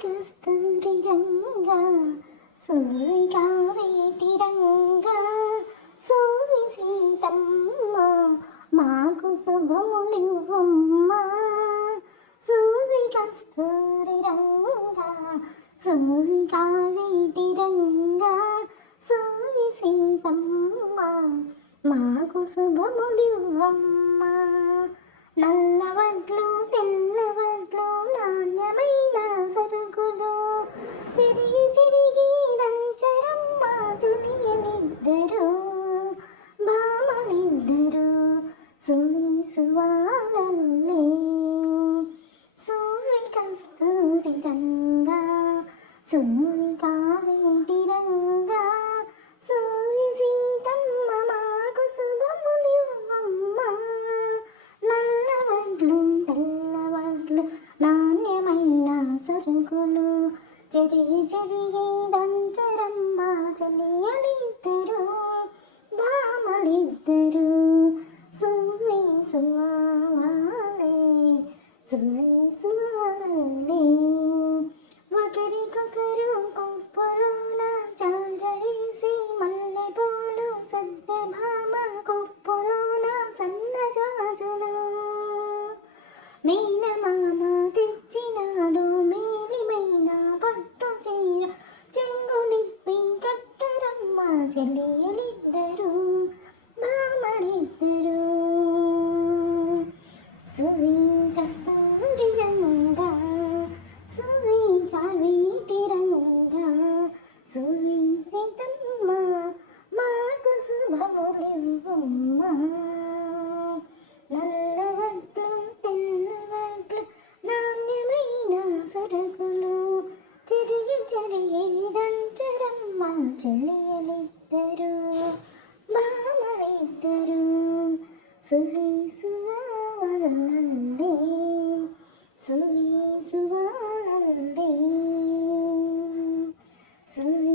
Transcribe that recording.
కస్తూరి రంగా సూరిగా వేటి రంగా సూరి సీతమ్మ మాకు శుభములివ్వమ్మ సూరి కస్తూరి రంగా సూరిగా వేటి రంగా సూరి సీతమ్మ మాకు శుభములివ్వమ్మ నల్లవడ్లు తెల్లవడ్లు నాణ్యమైన సరుకులు చిరిగి చిరిగి దంచరమ్మ జులియనిద్దరు భామలిద్దరు సువాలల్లే సూరి కస్తూరి రంగా సూరిగా వేటి రంగా సూరి సీతమ్మ మాకు శుభములివ్వమ్మ నల్లవడ్లు తెల్లవడ్లు నాణ్యమైన సరుకులు చెరిగి చెరిగి దంచరమ్మ చెలియలిద్దరు భామలిద్దరు సువి సువాలే సువి సువాలే ఒకరికొకరు కొప్పులోన చారడేసి మల్లెపూలు సత్యభామ కొప్పులోన సన్నజాజులు మేనమామ తెచ్చినాడు మేలిమైన పట్టు చీర చెంగులిప్పి కట్టరమ్మ చెలియలిద్దరు భామలిద్దరు సువి కస్తూరి రంగా సువిగా వేటి రంగా సువి సీతమ్మ మాకు శుభములివ్వమ్మ నల్లవడ్లు తెల్లవడ్లు నాణ్యమైన సరుకులు చెరిగి చెరిగి దంచరమ్మ చెలియలిద్దరు భామలిద్దరు సువి సువాలల్లే సువి సువాలల్లే సువి